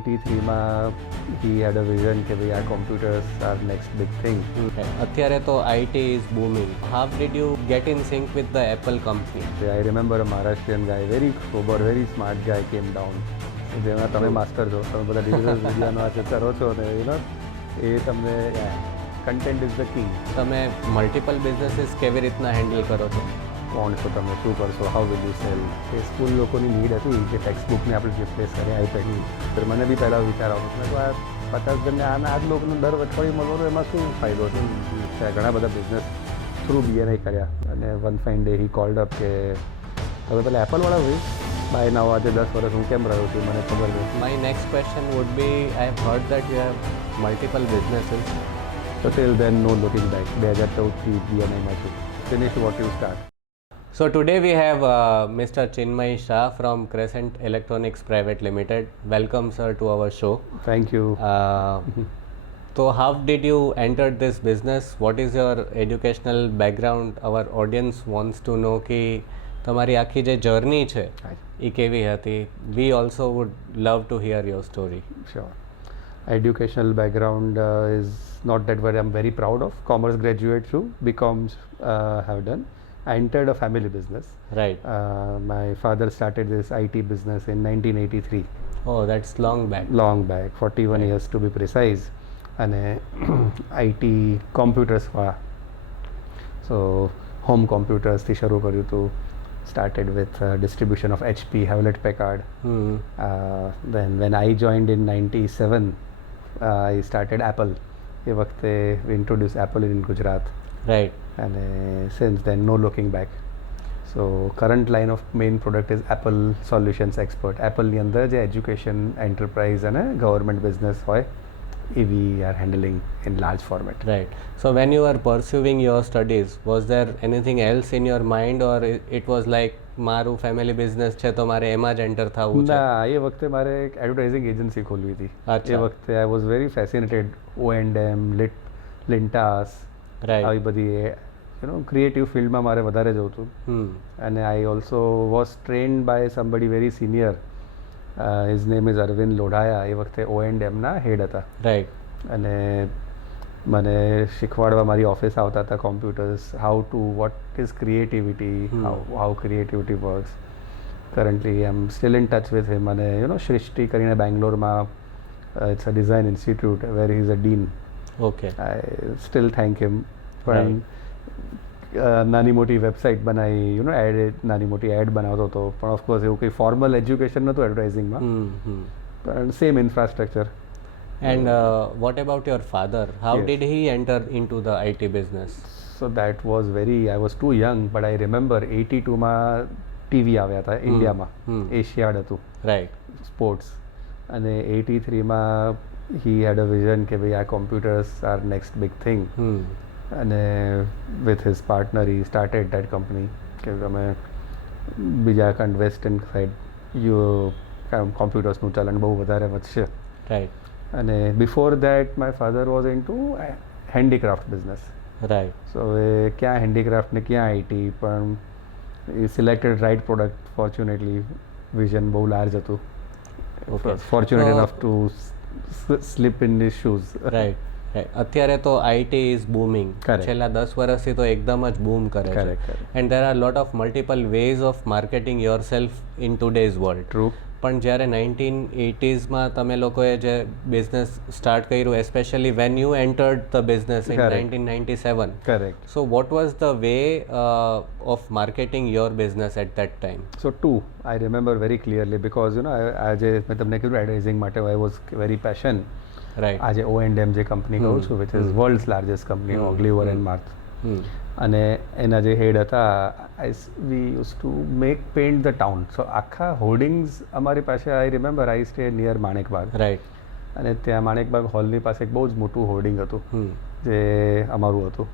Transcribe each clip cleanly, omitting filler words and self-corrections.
1983માં he had a vision કે ભાઈ આ computers are next big thing. અત્યારે તો IT is booming. How did you get in sync with the Apple company? I remember a Maharashtrian guy, very sober, very smart guy came down. જેમાં તમે master છો, તમે બધા digital મીડિયાનો આ કરો છો ને એ તમને કન્ટેન્ટ ઇઝ ધ કિંગ. તમે મલ્ટિપલ બિઝનેસીસ કેવી રીતના હેન્ડલ કરો છો? કોણ છો તમે, શું કરશો, how will you cell? A school લોકોની નીડ હતી કે ટેક્સ્ટ બુકને આપણે રિપ્લેસ કરીએ આઈપેડ. મને બી પહેલાં વિચાર આવતો હતો આ 50 જણને આ જ લોકોને દર અઠવાડિયે મળવો તો એમાં શું ફાયદો છે? ઘણા બધા બિઝનેસ થ્રુ BNI કર્યા અને વન ફાઇન ડે હી કોલ્ડ અપ કે હવે પેલા એપલવાળા હોય બાય નાવ આજે 10 વર્ષ હું કેમ રહ્યો છું મને ખબર નથી. My next question would be, I have heard that you have multiple businesses. So till then, no looking back. 2014 BNI છું. Finish what you start. So today we have Mr. Chinmay Shah from Crescent Electronics Private Limited. Welcome sir to our show. Thank you. So how did you enter this business? What is your educational background? Our audience wants to know कि તમારી આખી જે journey છે એ કેવી હતી. We also would love to hear your story. Sure. Educational background is not that what I'm very proud of. Commerce graduate through BComs have done. I entered a family business. Right. My father started this IT business in 1983. Oh, that's long back. Long back, 41 Right. years to be precise. અને IT computers so home computers થી શરૂ કર્યું હતું. Started with distribution of HP, Hewlett Packard. Then when I joined in 97, I started Apple. એ વખતે we introduced Apple in Gujarat. Right. And since then, no looking back. So current line of main product is Apple Solutions Expert. Apple ની અંદર જે education, enterprise અને government business હોય એ we are handling in large format. Right. So when you were pursuing your studies, was there anything else in your mind, or it was like મારું family business છે તો મારે એમાં જ enter થવું છે? ના, એ વખતે મારે એક એડવર્ટાઇઝિંગ એજન્સી ખોલવી હતી. અચ્છા. એ વખતે આઈ વોઝ વેરી ફેસિનેટેડ O&M, લિન્ટાસ, Right. આવી બધી ક્રિએટિવ ફિલ્ડમાં મારે વધારે જવું હતું. અને I also was trained by somebody very senior. His name is Arvind Lodhaya. એ વખતે O&Mના હેડ હતા. રાઈટ. અને મને શીખવાડવા મારી ઓફિસ આવતા હતા computers, how to what is creativity, how creativity works. Currently I am still in touch with him. અને સૃષ્ટિ કરીને બેંગ્લોરમાં it's a design institute where he is a dean. Okay. I still thank him. પણ નાની મોટી website બનાવી, નાની મોટી add બનાવતો હતો. પણ ઓફકોર્સ એવું કંઈ ફોર્મલ એજ્યુકેશન નહોતું એડવર્ટાઇઝિંગમાં, પણ same infrastructure. And what about your father? How Yes. did he enter into the IT business? So that was I was too young, but I remember 82માં ટીવી આવ્યા હતા ઇન્ડિયામાં. એશિયાડ હતું, Right. સ્પોર્ટ્સ. અને 83માં he had a vision કે ભાઈ આ computers are next big thing. અને with his partner he started that company કે અમે બીજા કાંડ વેસ્ટર્ન સાઈડ કોમ્પ્યુટર્સનું ચલણ બહુ વધારે વધશે. Right. અને before that my father was into handicraft business. Right. So એ ક્યાં હેન્ડીક્રાફ્ટ ને ક્યાં IT, પણ એ selected right product. Fortunately vision બહુ લાર્જ હતું. Okay. Fortunate So- enough to sleep in this shoes. Right. Right. અત્યારે તો IT is booming. Correct. છેલ્લા 10 વર્ષથી તો એકદમ જ બૂમ કરે છે. Correct, correct. And there are lot of multiple ways of marketing yourself in today's world. True. પણ જ્યારે 1980sમાં તમે લોકોએ જે બિઝનેસ સ્ટાર્ટ કર્યું, especially when you entered the business in Correct. 1997. Correct. So what was the way of marketing your business at that time? So I remember very clearly because આજે મેં તમને કીધું એડવર્ટાઇઝિંગ માટે I was very passion. Right. આજે O&M જે company કહું છું, which is world's largest company, Ogilvy and માર્થ. અને એના જે હેડ હતા, we use to make paint the town. So આખા હોર્ડિંગ્સ અમારી પાસે, I remember I stay near Manekbagh. Right. અને ત્યાં માણેકબાગ હોલની પાસે એક બહુ જ મોટું હોર્ડિંગ હતું જે અમારું હતું.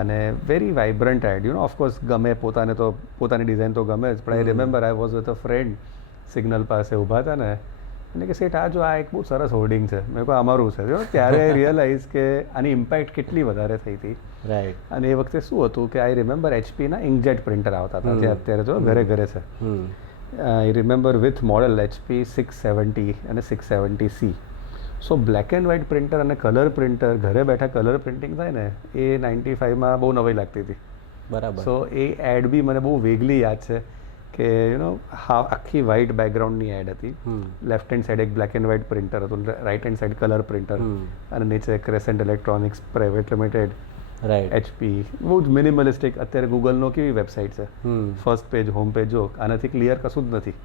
અને વેરી વાઇબ્રન્ટ એડ. ઓફકોર્સ ગમે પોતાને તો, પોતાની ડિઝાઇન તો ગમે જ. પણ આઈ remember I was with a friend, signal પાસે ઊભા હતા ને, એટલે કે સેઠ આ જો આ એક બહુ સરસ હોર્ડિંગ છે. મેં કહ્યું અમારું છે. ત્યારે આઈ રિયલાઇઝ કે આની ઇમ્પેક્ટ કેટલી વધારે થઈ હતી. Right. અને એ વખતે શું હતું કે આઈ રિમેમ્બર HP ના ઇન્કજેટ પ્રિન્ટર આવતા હતા, જે અત્યારે જો ઘરે ઘરે છે. I remember with model HP 670 અને 670C. So black and white printer અને કલર પ્રિન્ટર, ઘરે બેઠા કલર પ્રિન્ટિંગ થાય ને, એ 95માં બહુ નવાઈ લાગતી હતી. બરાબર. સો એ એડ બી મને બહુ વેગલી યાદ છે કે આખી વ્હાઇટ બેકગ્રાઉન્ડની એડ હતી. લેફ્ટ હેન્ડ સાઈડ એક બ્લેક એન્ડ વ્હાઇટ પ્રિન્ટર હતું, right hand side colour printer, અને નીચે Crescent Electronics Private Limited, right. HP. બહુ જ મિનિમલિસ્ટિક. અત્યારે ગૂગલનો કેવી વેબસાઇટ છે, ફર્સ્ટ પેજ, હોમ પેજ જો, આનાથી ક્લિયર કશું જ નથી.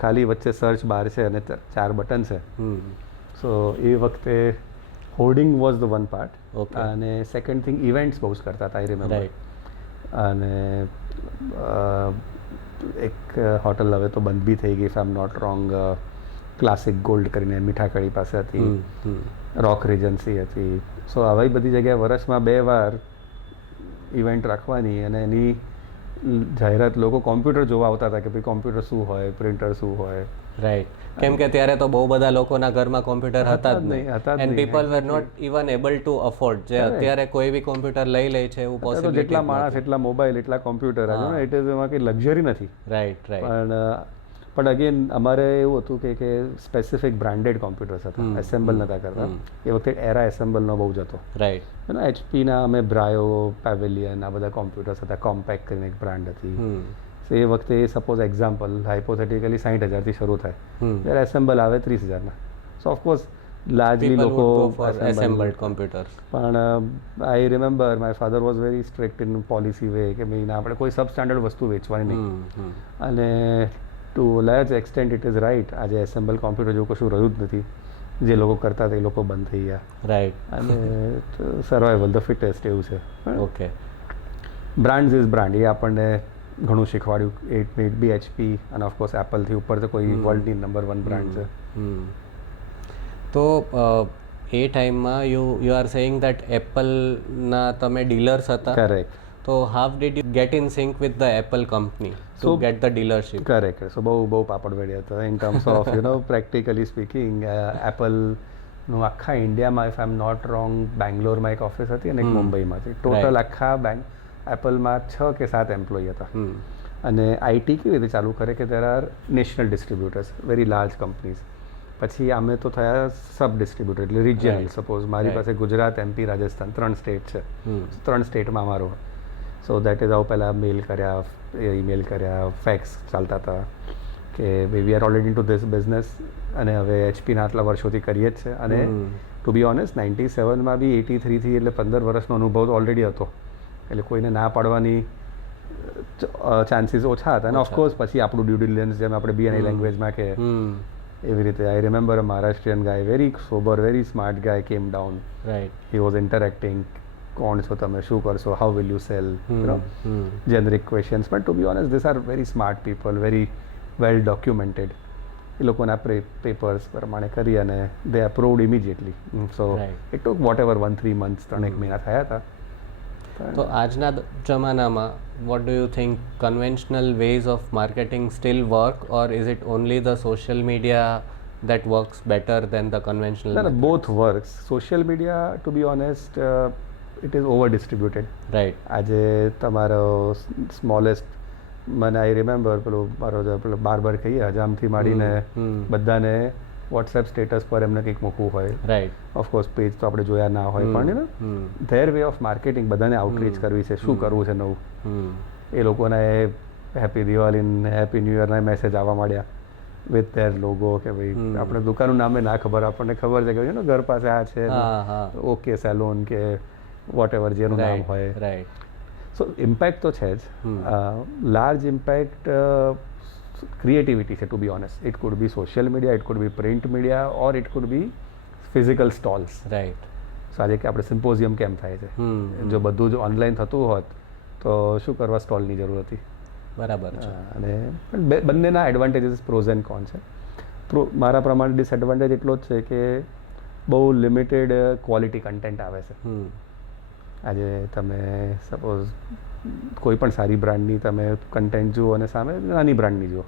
ખાલી વચ્ચે સર્ચ બાર છે અને 4 બટન છે. સો એ વખતે hoarding was the one part. Okay. અને સેકન્ડ થિંગ, ઇવેન્ટ્સ બહુ જ કરતા હતા, આઈ રિમેમ્બર. રાઈટ. અને એક હોટલ હવે તો બંધ બી થઈ ગઈ, if I am not wrong, classic gold કરીને મીઠાકડી પાસે હતી, રોક રિજન્સી હતી. સો આવી બધી જગ્યાએ વર્ષમાં 2 વાર ઇવેન્ટ રાખવાની, અને એની જાહેરાત લોકો કોમ્પ્યુટર જોવા આવતા હતા કે ભાઈ કોમ્પ્યુટર શું હોય, પ્રિન્ટર શું હોય. રાઈટ. કેમ કે ત્યારે તો બહુ બધા લોકોના ઘરમાં કોમ્પ્યુટર હતા જ નહીં, and people were not even able to afford. જે અત્યારે કોઈ બી કોમ્પ્યુટર લઈ લે છે એવું તો પોસિબિલિટી. જેટલા માણસ એટલા મોબાઈલ એટલા કોમ્પ્યુટર, ઇટ ઇઝ, એમાં કંઈ લક્ઝરી નથી. રાઈટ. રાઈટ. પણ અગેન અમારે એવું હતું કે સ્પેસિફિક બ્રાન્ડેડ કોમ્પ્યુટર્સ હતા, એસેમ્બલ નહોતા કરતા. એ વખતે એરા એસેમ્બલનો બહુ જ હતો. રાઈટ. HPના અમે બ્રાયો, પેવેલિયન, આ બધા કોમ્પ્યુટર્સ હતા. કોમ્પેક્ટ કરીને એક બ્રાન્ડ હતી. સો એ વખતે સપોઝ એક્ઝામ્પલ હાઇપોથેટિકલી 60,000થી શરૂ થાય, ત્યારે એસેમ્બલ આવે 30,000ના. સો ઓફકોર્સ લાર્જલી લોકો એસેમ્બલ્ડ કોમ્પ્યુટર્સ. પણ I remember my father was very strict in policy way કે ભાઈ આપણે કોઈ સબ સ્ટાન્ડર્ડ વસ્તુ વેચવાની નહીં. અને to large extent it is right. આજે એસેમ્બલ કોમ્પ્યુટર જેવું કશું રહ્યું જ નથી. જે લોકો કરતા હતા એ લોકો બંધ થઈ ગયા. રાઈટ. અને સર્વાઈવલ ધ ફિટેસ્ટ એવું છે. ઓકે. બ્રાન્ડ્સ ઇઝ બ્રાન્ડ, એ આપણને ઘણું શીખવાડ્યું. ઇટ મીટ બી HP અને ઓફકોર્સ એપલથી ઉપર તો કોઈ વર્લ્ડની નંબર 1 બ્રાન્ડ છે. તો એ ટાઈમમાં યુ આર સેઇંગ દેટ એપલના તમે ડીલર્સ હતા. કરેક્ટ. તો how did you get in sync with the Apple company to get the dealership? Correct. So બહુ પાપડ વેડ્યા હતા in terms of practically speaking. એપલનું આખા ઇન્ડિયામાં, if I am not wrong, બેંગ્લોરમાં એક ઓફિસ હતી અને એક મુંબઈમાં હતી. ટોટલ આખા એપલમાં 6 કે 7 એમ્પ્લોય હતા. અને IT કેવી રીતે ચાલુ કરે કે there are national distributors, very large companies. પછી અમે તો થયા સબ ડિસ્ટ્રીબ્યુટર, એટલે રિજિયનલ. સપોઝ મારી પાસે ગુજરાત, MP, રાજસ્થાન 3 સ્ટેટ છે. 3 સ્ટેટમાં અમારો. સો દેટ ઇઝ હાઉ પહેલાં મેલ કર્યા, ઈમેલ કર્યા, ફેક્સ ચાલતા હતા કે we are already in two this business. અને હવે HPના આટલા વર્ષોથી કરીએ જ છે. અને ટુ બી ઓનેસ્ટ 97માં બી 83થી, એટલે 15 વર્ષનો અનુભવ તો ઓલરેડી હતો. એટલે કોઈને ના પાડવાની ચાન્સીસ ઓછા હતા. અને ઓફકોર્સ પછી આપણું ડ્યુ ડિલિજન્સ, જેમ આપણે BNI લેંગ્વેજમાં કે એવી રીતે. I remember a Maharashtrian guy, very sober, very smart guy came down. Right. He was interacting. કોણ છો તમે, શું કરશો, how will you sell, generic questions. But to be honest these are very smart people, very well documented. એ લોકોના પેપર્સ પ્રમાણે કરી અને they approved immediately. So it took whatever 1-3 months, 3 મહિના થયા હતા. તો આજના જમાનામાં what do you think conventional ways of marketing still work, or is it only the social media that works better than the conventional No, method? both works. Social media, to be honest, it is over distributed. Right. આજે તમારો smallest, મને I remember મારો barber કહીએ હજામથી માંડીને બધાને WhatsApp status પર એમને કંઈક મૂકવું હોય. રાઈટ. ઓફકોર્સ પેજ તો આપણે જોયા ના હોય, પણ ધેર વે ઓફ માર્કેટિંગ બધાને આઉટરીચ કરવી છે, શું કરવું છે નવું. એ લોકોને હેપી દિવાળી, હેપી ન્યૂ યરના મેસેજ આવવા માંડ્યા વિથ ધેર લોગો કે ભાઈ આપણે દુકાનનું નામે ના ખબર, આપણને ખબર છે કે ઘર પાસે આ છે, ઓકે સેલૂન કે વોટ એવર જેનું નામ હોય. રાઈટ. સો ઇમ્પેક્ટ તો છે જ. લાર્જ ઇમ્પેક્ટ ક્રિએટિવિટી છે, to be honest. It could be social media, it could be print media, or it could be physical stalls. Right. So આજે કે આપણે સિમ્પોઝિયમ કેમ થાય છે, જો બધું જ ઓનલાઈન થતું હોત તો શું કરવા સ્ટોલની જરૂર હતી. બરાબર છે. અને બંનેના એડવાન્ટેજીસ, પ્રોઝ એન્ડ કોન છે. મારા પ્રમાણે ડિસએડવાન્ટેજ એટલો જ છે કે બહુ લિમિટેડ ક્વોલિટી કન્ટેન્ટ આવે છે. આજે તમે સપોઝ કોઈ પણ સારી બ્રાન્ડની તમે કન્ટેન્ટ જુઓ અને સામે નાની બ્રાન્ડની જુઓ,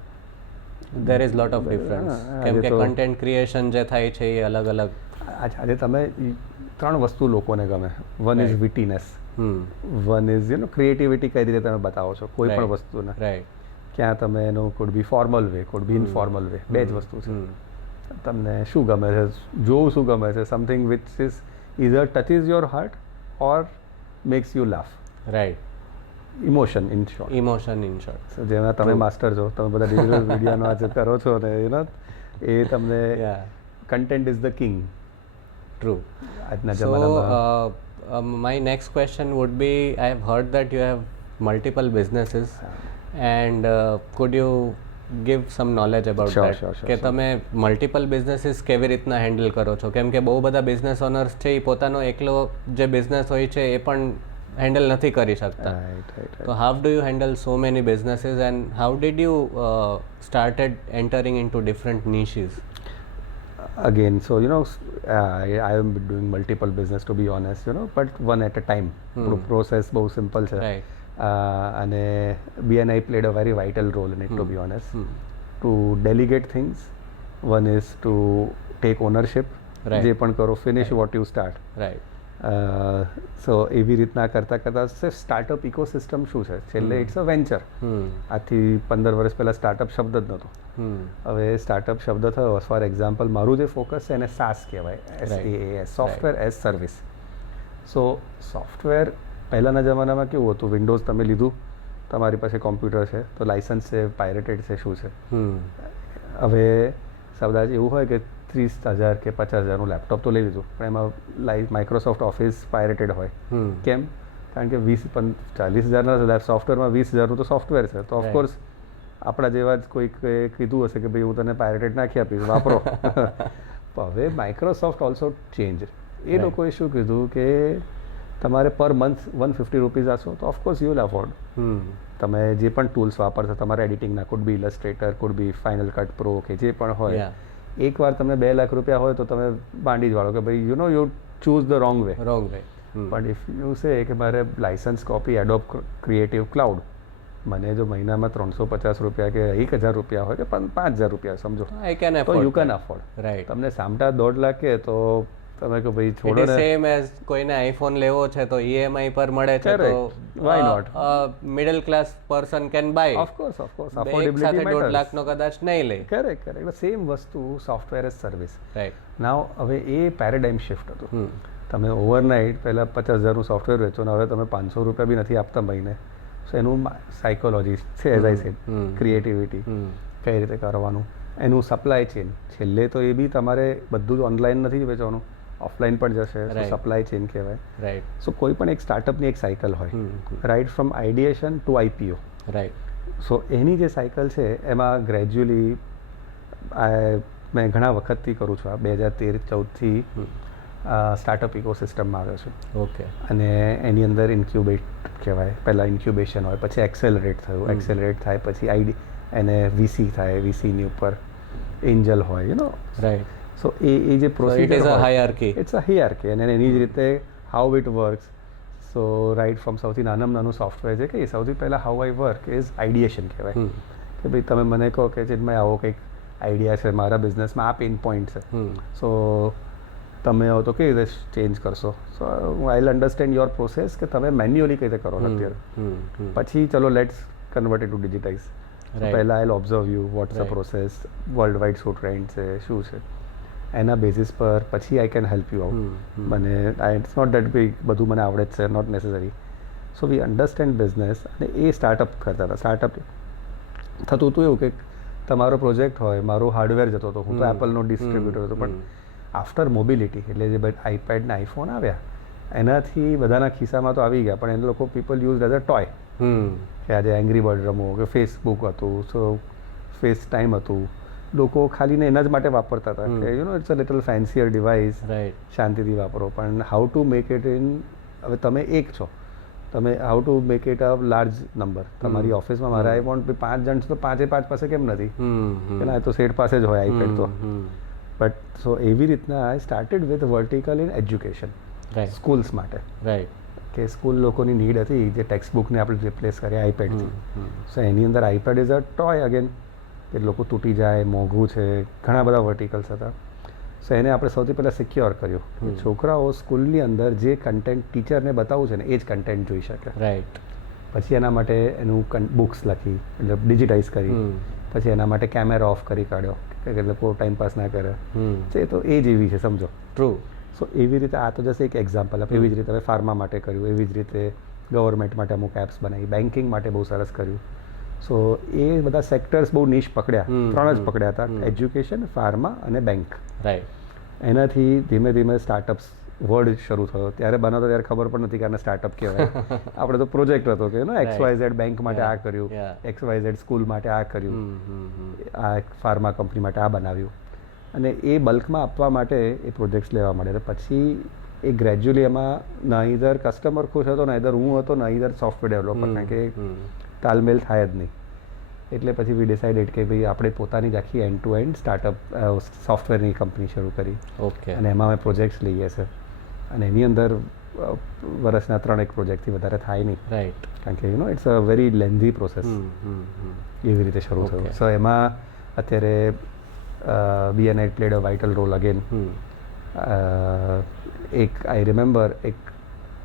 there is lot of difference. કેમ કે કન્ટેન્ટ ક્રિએશન જે થાય છે એ અલગ અલગ. આજે તમે 3 વસ્તુ લોકોને ગમે. One is wittiness, one is creativity, કઈ રીતે તમે બતાવો છો કોઈ પણ વસ્તુને, ક્યાં તમે એનો કોડ બી ફોર્મલ વે, કોડ બી ઇનફોર્મલ વે, બે જ વસ્તુ છે. તમને શું ગમે છે, જોવું શું ગમે છે, something which is either touches your heart or makes you laugh. Right. Emotion in short. Emotion in short. જેમાં તમે માસ્ટર છો, તમે બધા ડિજિટલ મીડિયાનો આજે કરો છો ને એ તમને content is the king. True. આજના So, જમાનામાં my next question would be, I have heard that you have multiple businesses and could you give some knowledge about Sure, that? sure, કે તમે મલ્ટિપલ બિઝનેસીસ કેવી રીતના handle કરો છો? કેમ કે બહુ બધા બિઝનેસ ઓનર્સ છે એ પોતાનો એકલો જે બિઝનેસ હોય છે એ પણ હેન્ડલ નથી કરી શકતા. right. So how do you handle so many businesses and how did you started entering into different niches? Again, so I am doing multiple business, to be honest, but one at a time. Process બહુ simple છે. Right. અને BNI played a very vital role in it, to be honest. To delegate things, one is to take ownership. Right. જે પણ કરો, finish what you start. Right. સો એવી રીતના કરતાં startup ecosystem શું છે, છેલ્લે ઇટ્સ અ વેન્ચર. આજથી 15 વર્ષ પહેલાં સ્ટાર્ટઅપ શબ્દ જ નહોતો. હવે સ્ટાર્ટઅપ શબ્દ થયો. ફોર એક્ઝામ્પલ, મારું જે ફોકસ છે એને SaaS કહેવાય, SaaS, સોફ્ટવેર એઝ સર્વિસ. સો સોફ્ટવેર પહેલાંના જમાનામાં કેવું હતું, વિન્ડોઝ તમે લીધું, તમારી પાસે કોમ્પ્યુટર છે તો લાઇસન્સ છે, પાયરેટેડ છે, શું છે. હવે કદાચ એવું હોય કે 30,000 કે 50,000નું લેપટોપ તો લઈ લીધું, પણ એમાં માઇક્રોસોફ્ટ ઓફિસ પાયરેટેડ હોય. કેમ? કારણ કે 40,000ના સોફ્ટવેરમાં 20,000નું તો સોફ્ટવેર છે. તો ઓફકોર્સ આપણા જેવા જ કોઈક કીધું હશે કે ભાઈ હું તને પાયરેટેડ નાખી આપીશ, વાપરો. હવે માઇક્રોસોફ્ટ ઓલ્સો ચેન્જ. એ લોકોએ શું કીધું કે તમારે પર મંથ 150 રૂપીઝ આપશો તો ઓફકોર્સ યુ વિલ અફોર્ડ. તમે જે પણ ટૂલ્સ વાપરશો તમારા એડિટિંગના, could be Illustrator, could be Final Cut Pro કે જે પણ હોય, એકવાર તમને 2 લાખ રૂપિયા હોય તો તમે બાંડી જ વાળો કે ભાઈ you choose the wrong way. પણ ઇફ યુ સે કે મારે licence copy adobe creative cloud, મને જો મહિનામાં 350 રૂપિયા કે 1,000 રૂપિયા હોય કે 5,000 રૂપિયા સમજો, તો યુ કેન અફોર્ડ. તમને સામટા 1.5 લાખ કે તો તમે કહો ભાઈ છોડો ને. સેમ એઝ કોઈને આઈફોન લેવો છે તો EMI પર મળે છે, તો why not, middle class person can buy. Of course affordability matters. 1.5 લાખનો કદાચ નહીં લે. કરેક્ટ. સેમ વસ્તુ software as service. Right. Now હવે એ પેરેડાઇમ શિફ્ટ હતું. તમે ઓવરનાઇટ પહેલાં 50,000નું સોફ્ટવેર વેચો ને હવે તમે 500 રૂપિયા બી નથી આપતા મહિને. સો એનું સાયકોલોજી છે, એઝ આઈ સેડ, ક્રિએટિવિટી કઈ રીતે કરવાનું, એનું સપ્લાય ચેન. છેલ્લે તો એ બી તમારે બધું જ ઓનલાઈન નથી વેચવાનું, ઓફલાઈન પણ જશે. સપ્લાય ચેન કહેવાય. રાઈટ. સો કોઈ પણ એક સ્ટાર્ટઅપની એક સાયકલ હોય, right from ideation to IPO. Right. So એની જે સાયકલ છે એમાં ગ્રેજ્યુઅલી મેં ઘણા વખતથી કરું છું. આ 2013-14થી સ્ટાર્ટઅપ ઇકોસિસ્ટમમાં આવ્યો છું. ઓકે. અને એની અંદર ઇન્ક્યુબેટ કહેવાય, પહેલાં ઇન્ક્યુબેશન હોય, પછી એક્સેલરેટ થયું, એક્સેલરેટ થાય પછી એને VC થાય, VCની ઉપર એન્જલ હોય, રાઈટ. સો એ જે process, it is a hierarchy. It's a hierarchy. અને એની જ રીતે how it works. So right from સૌથી નાનામાં નાનું સોફ્ટવેર છે કે સૌથી પહેલાં how I work is ideation કહેવાય. કે ભાઈ તમે મને કહો કે ચિન્મય આવો કંઈક આઈડિયા છે મારા બિઝનેસમાં, આ પેઇન પોઈન્ટ છે, સો તમે હો તો કેવી રીતે ચેન્જ કરશો. So I will understand your process કે તમે મેન્યુઅલી કઈ રીતે કરો અત્યારે. પછી ચલો let's convert it to digitize. પહેલાં I will observe you what's the process, world wide શું ટ્રેન્ડ છે, શું છે, એના બેઝિસ પર પછી I can help you out. મને ઇટ્સ નોટ દેટ બી બધું મને આવડે જ છે, not necessary. So we understand business. અને એ સ્ટાર્ટઅપ કરતા હતા. સ્ટાર્ટઅપ થતું હતું એવું કે તમારો પ્રોજેક્ટ હોય, મારો હાર્ડવેર જતો હતો, હું તો એપલનો ડિસ્ટ્રીબ્યુટર હતો, પણ આફ્ટર મોબિલિટી એટલે જે આઈપેડ ને આઈફોન આવ્યા એનાથી બધાના ખિસ્સામાં તો આવી ગયા, પણ એને લોકો people use as a toy. કે આજે એંગ્રી બર્ડ રમો કે ફેસબુક હતું, સો ફેસ ટાઈમ હતું, લોકો ખાલીને એના જ માટે વાપરતા હતા કે ઇટ્સ અ લિટલ ફેન્સીયર ડિવાઇસ, શાંતિથી વાપરો. પણ how to make it in, હવે તમે એક છો, તમે how to make it a large number. તમારી ઓફિસમાં મારા આઈ વોન્ટ 5 જણ તો 5 પાસે કેમ નથી કે ના, તો સેટ પાસે જ હોય આઈપેડ તો. બટ સો એવી રીતના I started with vertical in education, schools માટે. રાઈટ. કે સ્કૂલ લોકોની નીડ હતી જે ટેક્સ્ટ બુકને આપણે રિપ્લેસ કરીએ આઈપેડથી. સો એની અંદર iPad is a toy again, કે લોકો તૂટી જાય, મોંઘું છે, ઘણા બધા વર્ટિકલ્સ હતા. સો એને આપણે સૌથી પહેલાં સિક્યોર કર્યું કે છોકરાઓ સ્કૂલની અંદર જે કન્ટેન્ટ ટીચરને બતાવવું છે ને એ જ કન્ટેન્ટ જોઈ શકે. રાઈટ. પછી એના માટે એનું બુક્સ લખી એટલે ડિજિટાઇઝ કરી, પછી એના માટે કેમેરા ઓફ કરી કાઢ્યો કે લોકો ટાઈમપાસ ના કરે. એ તો એ જ એવી છે, સમજો. ટ્રુ. સો એવી રીતે આ તો જસ્ટ એક એક્ઝામ્પલ આપે. એવી જ રીતે હવે ફાર્મા માટે કર્યું, એવી જ રીતે ગવર્મેન્ટ માટે અમુક એપ્સ બનાવી, બેન્કિંગ માટે બહુ સરસ કર્યું. સો એ બધા સેક્ટર્સ બહુ નિશ પકડ્યા, 3 જ પકડ્યા હતા, એજ્યુકેશન, ફાર્મા અને બેંક. રાઈટ. એનાથી ધીમે ધીમે સ્ટાર્ટઅપ્સ વર્ડ શરૂ થયો. ત્યારે બનાવતો ત્યારે ખબર પણ નથી કે આને સ્ટાર્ટઅપ કહેવાય. આપણે તો પ્રોજેક્ટ હતો કે XYZ બેંક માટે આ કર્યું, XYZ સ્કૂલ માટે આ કર્યું, આ ફાર્મા કંપની માટે આ બનાવ્યું. અને એ બલ્કમાં આપવા માટે એ પ્રોજેક્ટ્સ લેવા મળે. પછી એ ગ્રેજ્યુઅલી એમાં નાઈધર કસ્ટમર ખુશ હતો, નાઈધર હું હતો, નાઈધર સોફ્ટવેર ડેવલપર, કારણ કે તાલમેલ થાય જ નહીં. એટલે પછી વી ડિસાઇડેડ કે ભાઈ આપણે પોતાની જ આખી એન્ડ ટુ એન્ડ સ્ટાર્ટઅપ સોફ્ટવેરની કંપની શરૂ કરી. ઓકે. અને એમાં અમે પ્રોજેક્ટ્સ લઈએ છીએ અને એની અંદર વર્ષના 3 પ્રોજેક્ટથી વધારે થાય નહીં. રાઈટ. કારણ કે it's a very lengthy process. એવી રીતે શરૂ થયું. સો એમાં અત્યારે BNI played a vital role again. એક આઈ રિમેમ્બર, એક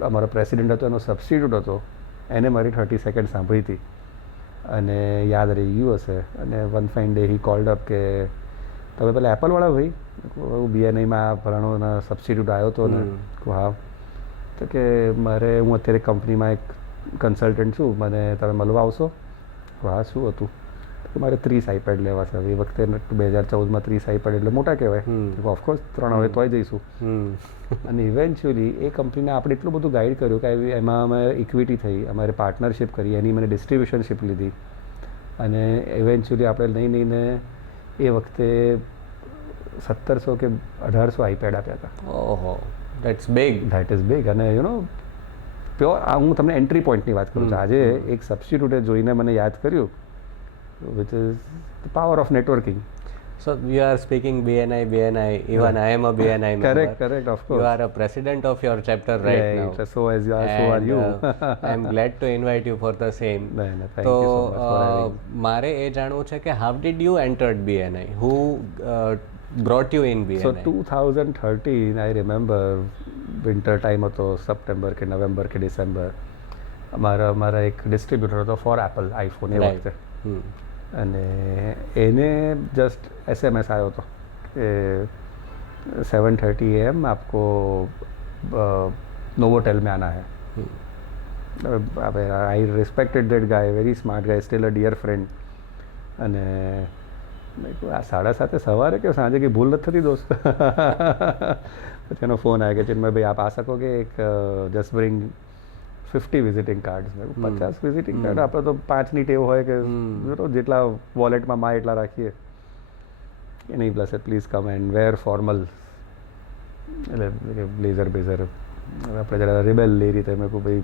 અમારો પ્રેસિડેન્ટ હતો, એનો સબસ્ટિટ્યૂટ હતો, એને મારી 30 સેકન્ડ સાંભળી હતી અને યાદ રહી ગયું હશે. અને વન ફાઇન ડે હી કોલ્ડ અપ કે તમે પેલા એપલવાળા ભાઈ, હું BNIમાં ફલાણોના સબસ્ટિટ્યૂટ આવ્યો હતો ને. હા. તો કે હું અત્યારે કંપનીમાં એક કન્સલ્ટન્ટ છું, મને તમે મળવા આવશો? હા, શું હતું? તો મારે 30 iPad લેવા છે. એ વખતે 2014માં 30 iPad એટલે મોટા કહેવાય. ઓફકોર્સ 3 હવે તોય જઈશું. અને ઇવેન્ચ્યુઅલી એ કંપનીને આપણે એટલું બધું ગાઈડ કર્યું કે એમાં અમે ઇક્વિટી થઈ, અમારે પાર્ટનરશિપ કરી, એની મને ડિસ્ટ્રીબ્યુશનશિપ લીધી. અને ઇવેન્ચ્યુઅલી આપણે લઈને એ વખતે 1700 કે 1800 iPad આપ્યા હતા. ઓહો, that's big. That is big. અને પ્યોર હું તમને એન્ટ્રી પોઈન્ટની વાત કરું છું. આજે એક સબસ્ટિટ્યૂટે જોઈને મને યાદ કર્યું, which is the power of networking. So you are speaking BNI. Even I am a BNI member. Correct, of course. You are a president of your chapter right now. So as you are, so are you. I am glad to invite you for the same. No, thank you so much for having me. મારે એ જાણવું છે કે how did you entered BNI? Who brought you in BNI? So 2013, I remember winter time હતો, September કે November કે December. અમારા એક distributor હતો ફોર એપલ આઈફોન એ વખતે. અને એને જસ્ટ SMS આવ્યો હતો કે 7:30 AM आपको नोवोटेल में आना है. I respected that guy, very smart guy, still a dear friend. અને મેં કહ્યું આ 7:30 સવારે કે સાંજે કે ભૂલ નથી થતી દોસ્ત? પછી એનો ફોન આવ્યો કે ચિન્મય ભાઈ આપ આ સકોગે, એક just bring 50 visiting cards. 50 visiting card આપણે તો 5ની ટેવ હોય કે જેટલા વોલેટમાં માં એટલા રાખીએ. એની plus please come and wear formal, એટલે બ્લેઝર બેઝર આપણે જરા રિબેલ એ રીતે. મેં કહું ભાઈ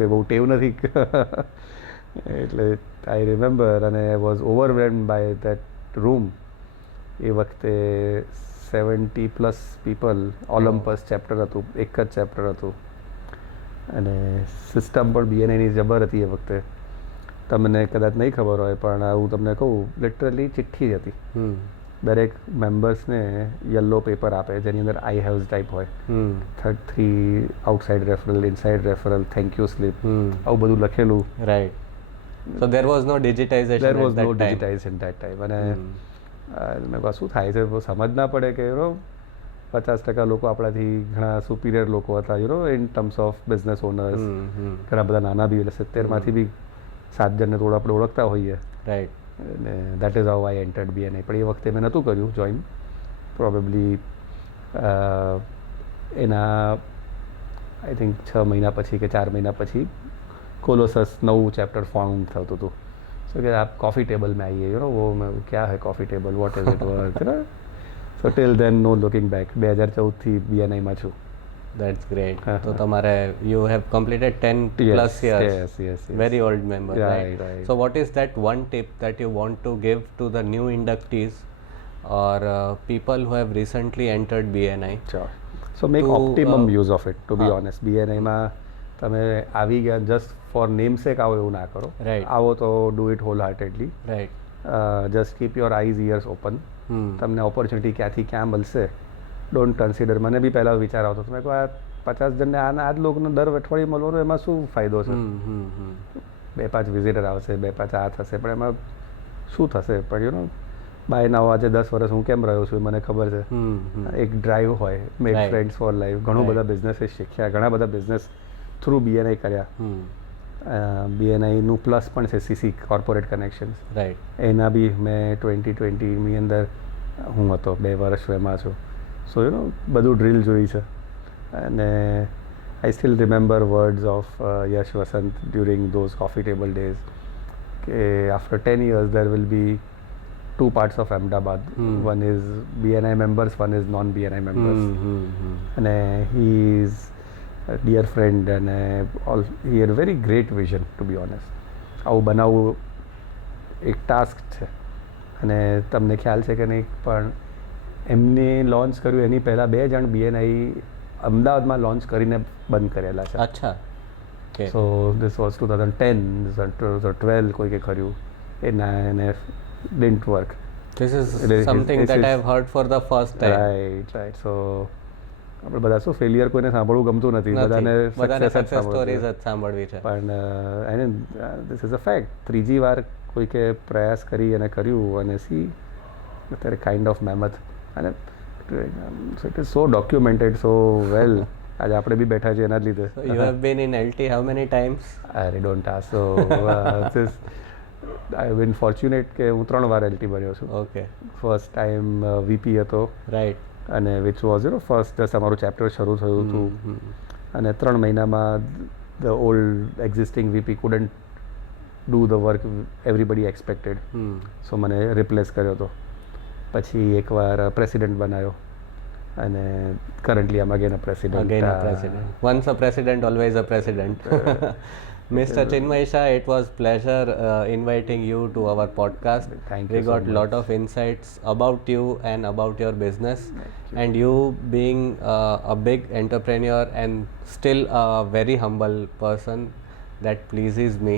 કંઈ બહુ ટેવ નથી. એટલે આઈ રિમેમ્બર, અને વોઝ ઓવરવેલ્મ્ડ બાય દેટ રૂમ. એ વખતે 70+ પીપલ. ઓલિમ્પસ ચેપ્ટર હતું, એક જ ચેપ્ટર હતું. અને સિસ્ટમ પણ BNIની જબર હતી એ વખતે. તમને કદાચ નહીં ખબર હોય પણ હું તમને કહું, લિટરલી ચિઠ્ઠી જ હતી. દરેક મેમ્બર્સને યલો પેપર આપે જેની અંદર આઈ હેવ્સ ટાઈપ હોય, 3 outside referral, inside referral, thank you slip, આવું બધું લખેલું. Right. So there was no digitization. There was no digitization that time. અને મેં કહું શું થાય છે સમજ ના પડે કે 50% લોકો આપણાથી ઘણા સુપિરિયર લોકો હતા, in terms of business owners. ઘણા બધા નાના બી, એટલે 70માંથી બી 7 જણને થોડું આપણે ઓળખતા હોઈએ. રાઈટ. અને that is how I entered BNI. પણ એ વખતે મેં નહોતું કર્યું જોઈન. પ્રોબેબલી એના આઈ થિંક 6 મહિના પછી કે 4 મહિના પછી કોલોસસ નવું ચેપ્ટર ફોર્મ થતું હતું. સો કે આપ કોફી ટેબલ में आइए, वो मैं क्या है coffee table, what is it worth. So till then no looking back. 2014થી BNIમાં છું. That's great. So તમારે you have completed 10+ years. Yes. Very old member, Right. So what is that one tip that you want to give to the new inductees or people who have recently entered BNI? Sure. So make optimum use of it, to be honest. BNIમાં તમે આવી ગયા just four name સેક આવો એવું ના કરો. આવો તો do it wholeheartedly. Right. Just keep your eyes ears open. તમને ઓપોર્ચ્યુનિટી ક્યાંથી ક્યાં મળશે, ડોન્ટ કન્સિડર. મને બી પહેલાં વિચાર આવતો હતો, મેં કહું આ 50 જણને આ જ લોકોને દર અઠવાડિયે મળવાનું એમાં શું ફાયદો છે? 2-5 વિઝિટર આવશે, 2-5 આ થશે, પણ એમાં શું થશે? પણ યુ નો બાય નાવ આજે 10 વર્ષ હું કેમ રહ્યો છું એ મને ખબર છે. એક ડ્રાઈવ હોય, મેક ફ્રેન્ડ્સ ફોર લાઈફ, ઘણું બધા બિઝનેસીસ શીખ્યા, ઘણા બધા બિઝનેસ થ્રુ BNI કર્યા. BNIનું પ્લસ પણ છે CC કોર્પોરેટ કનેક્શન્સ. એના બી મેં 2020ની અંદર હું હતો, 2 વર્ષ એમાં છું. સો યુ નો બધું ડ્રીલ જોઈ છે. અને I still remember words of Yash Vasant during those coffee table days કે after 10 years there will be 2 parts of Ahmedabad. One is BNI members, one is non-BNI members. And he is a dear friend and he had a very great vision, to be honest. આવું બનાવવું એક task છે. અને તમને ખ્યાલ છે કે નહીં, પણ એમને લોન્ચ કર્યું એની પહેલાં 2 જણ BNI અમદાવાદમાં લોન્ચ કરીને બંધ કરેલા છે. અચ્છા. સો ધીસ વોઝ 2010, 2012 કોઈકે કર્યું એ ના didn't work. This is something that I've heard for the first time. Right. So આપણે બધા શું ફેલિયર કોઈને સાંભળવું ગમતું નથી, બધાને સક્સેસ સ્ટોરીઝ જ સાંભળવી છે. પણ ધીસ ઇઝ અ ફેક્ટ. ત્રીજી વાર કોઈકે પ્રયાસ કરી અને કર્યું અને સી અત્યારે કાઇન્ડ ઓફ મહેનત અને ઇટ ઇઝ સો ડોક્યુમેન્ટેડ સો વેલ. આજે આપણે બી બેઠા છીએ એના જ લીધે. You have been in LT how many times? I don't ask. So I have been fortunate કે હું 3 વાર LT બન્યો છું. Okay. ફર્સ્ટ ટાઈમ VP હતો. Right. અને વિચ વોઝ ફર્સ્ટ જસ્ટ અમારું ચેપ્ટર શરૂ થયું હતું અને 3 મહિનામાં the old existing VP couldn't do the work everybody expected. સો મને રિપ્લેસ કર્યો હતો. પછી એકવાર પ્રેસિડેન્ટ બનાવ્યો અને કરન્ટલી આમ again a president. Once a president, always a president. Mr. Chinmay Shah, it was pleasure inviting you to our podcast. Thank you. We got so lot of insights about you and about your business, and you being a big entrepreneur and still a very humble person. That pleases me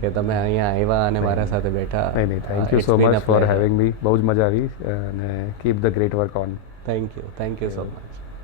કે તમે અહીંયા આવ્યા અને મારા સાથે બેઠા. નહીં, thank you so much for having મી. બહુ જ મજા આવી અને keep the great work on. Thank you so much.